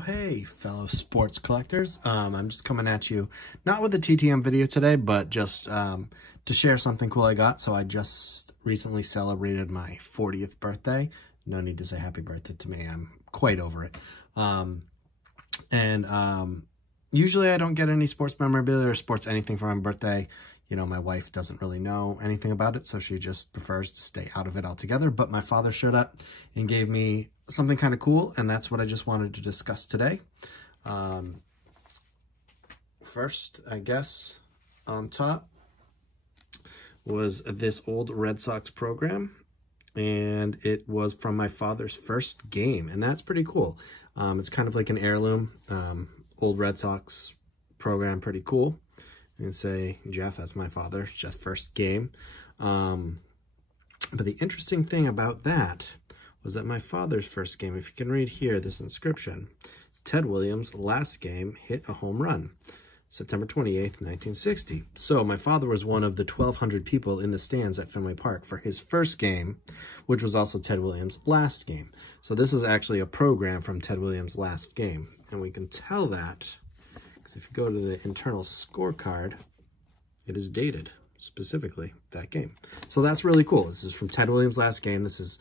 Hey, fellow sports collectors. I'm just coming at you, not with a TTM video today, but just to share something cool I got. So I just recently celebrated my 40th birthday. No need to say happy birthday to me. I'm quite over it. Usually I don't get any sports memorabilia or sports anything for my birthday. You know, my wife doesn't really know anything about it, so she just prefers to stay out of it altogether. But my father showed up and gave me something kind of cool, and that's what I just wanted to discuss today. First, I guess, on top was this old Red Sox program, and it was from my father's first game, and that's pretty cool. It's kind of like an heirloom, old Red Sox program, pretty cool. And say, Jeff, that's my father's just first game. But the interesting thing about that was that my father's first game, if you can read here, this inscription, Ted Williams' last game hit a home run, September 28th, 1960. So my father was one of the 1,200 people in the stands at Fenway Park for his first game, which was also Ted Williams' last game. So this is actually a program from Ted Williams' last game. And we can tell that if you go to the internal scorecard, it is dated specifically that game. So that's really cool. This is from Ted Williams' last game. This is,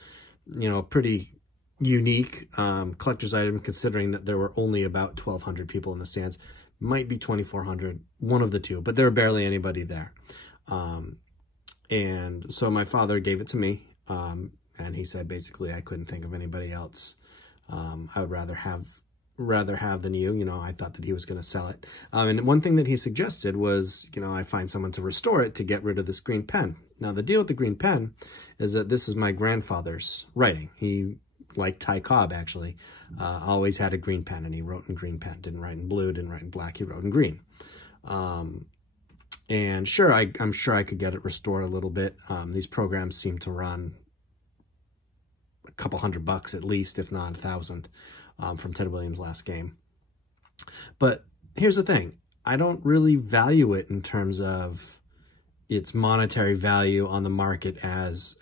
you know, a pretty unique collector's item considering that there were only about 1,200 people in the stands. Might be 2,400, one of the two, but there were barely anybody there. And so my father gave it to me, and he said basically I couldn't think of anybody else I would rather have than you. You know, I thought that he was going to sell it. And one thing that he suggested was, you know, I find someone to restore it to get rid of this green pen. Now, the deal with the green pen is that this is my grandfather's writing. He, like Ty Cobb, actually, always had a green pen, and he wrote in green pen. Didn't write in blue, didn't write in black. He wrote in green. And sure, I'm sure I could get it restored a little bit. These programs seem to run a couple $100 at least, if not 1,000. From Ted Williams' last game. But here's the thing. I don't really value it in terms of its monetary value on the market as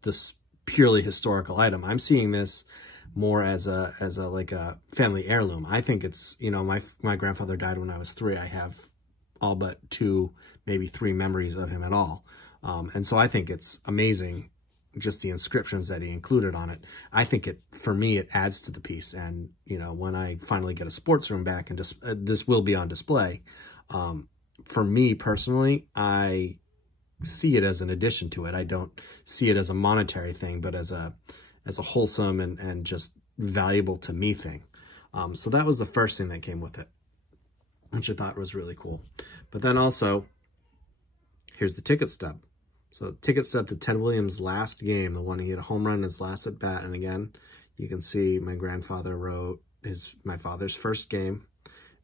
this purely historical item. I'm seeing this more as a like a family heirloom. I think it's, you know, my grandfather died when I was 3. I have all but 2, maybe 3 memories of him at all. And so I think it's amazing, just the inscriptions that he included on it. I think for me, it adds to the piece. And, you know, when I finally get a sports room back and this will be on display, for me personally, I see it as an addition to it. I don't see it as a monetary thing, but as a wholesome and just valuable to me thing. So that was the first thing that came with it, which I thought was really cool. But then also, here's the ticket stub. So the ticket stub to Ted Williams' last game, the one he hit a home run in his last at bat. And again, you can see my grandfather wrote my father's first game,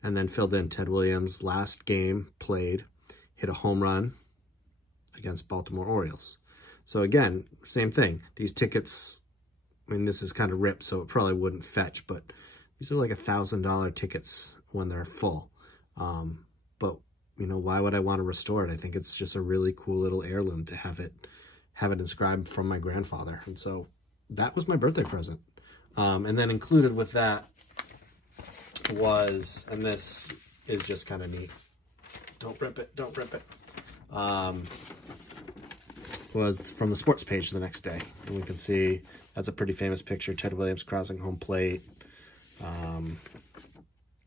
and then filled in Ted Williams' last game played, hit a home run against Baltimore Orioles. So again, same thing. These tickets, I mean, this is kind of ripped, so it probably wouldn't fetch, but these are like $1,000 tickets when they're full. But you know, why would I want to restore it? I think it's just a really cool little heirloom to have it inscribed from my grandfather. And so that was my birthday present. And then included with that was, and this is just kind of neat. Don't rip it, don't rip it. Was from the sports page the next day. And we can see that's a pretty famous picture. Ted Williams crossing home plate.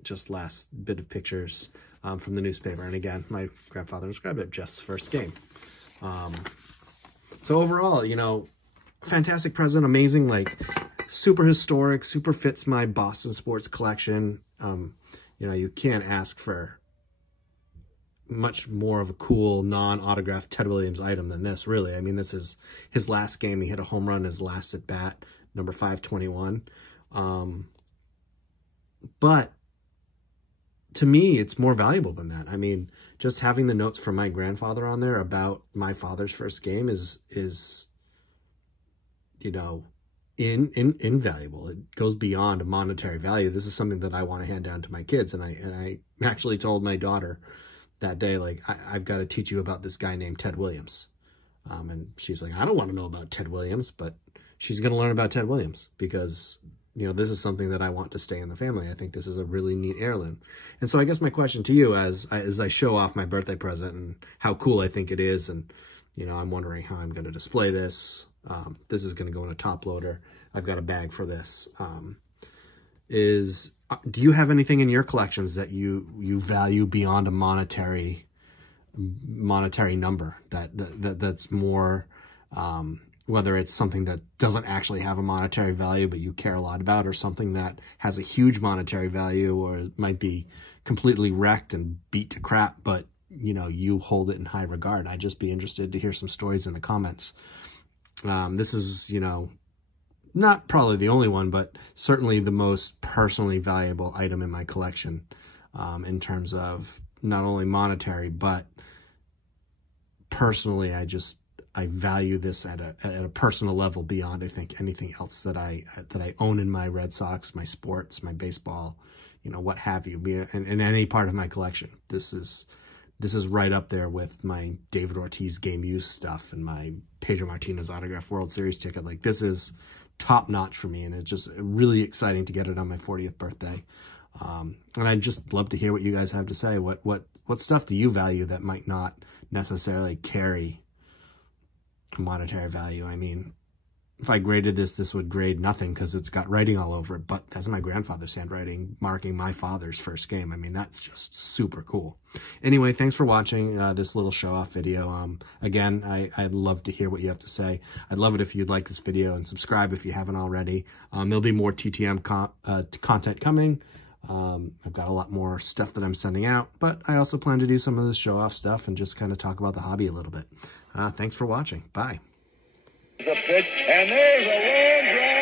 Just last bit of pictures from the newspaper. And again, my grandfather described it, Jeff's first game. So overall, you know, fantastic present, amazing, like super historic, super fits my Boston sports collection. You know, you can't ask for much more of a cool non-autographed Ted Williams item than this, really. I mean, this is his last game. He hit a home run his last at bat, number 521. But to me, it's more valuable than that. I mean, just having the notes from my grandfather on there about my father's first game is you know, invaluable. It goes beyond a monetary value. This is something that I want to hand down to my kids. And I actually told my daughter that day, like, I've got to teach you about this guy named Ted Williams. And she's like, I don't want to know about Ted Williams, but she's going to learn about Ted Williams because you know, this is something that I want to stay in the family. I think this is a really neat heirloom. And so I guess my question to you as I show off my birthday present and how cool I think it is, and, you know, I'm wondering how I'm going to display this. This is going to go in a top loader. I've got a bag for this. Do you have anything in your collections that you value beyond a monetary number, that's more, whether it's something that doesn't actually have a monetary value, but you care a lot about, or something that has a huge monetary value, or it might be completely wrecked and beat to crap, but, you know, you hold it in high regard? I'd just be interested to hear some stories in the comments. This is, you know, not probably the only one, but certainly the most personally valuable item in my collection, in terms of not only monetary, but personally, I value this at a personal level beyond, I think, anything else that I own in my Red Sox, my sports, my baseball, you know, what have you, in any part of my collection. This is right up there with my David Ortiz game use stuff and my Pedro Martinez autographed World Series ticket. Like, this is top notch for me, and it's just really exciting to get it on my 40th birthday. And I'd just love to hear what you guys have to say. What stuff do you value that might not necessarily carry monetary value? I mean, if I graded this would grade nothing because it's got writing all over it, but that's my grandfather's handwriting marking my father's first game. I mean, that's just super cool. Anyway, thanks for watching this little show-off video. Again, I'd love to hear what you have to say. I'd love it if you'd like this video and subscribe if you haven't already. There'll be more TTM content coming. I've got a lot more stuff that I'm sending out, but I also plan to do some of this show-off stuff and just kind of talk about the hobby a little bit. Thanks for watching. Bye. The pitch, and there's a long drive.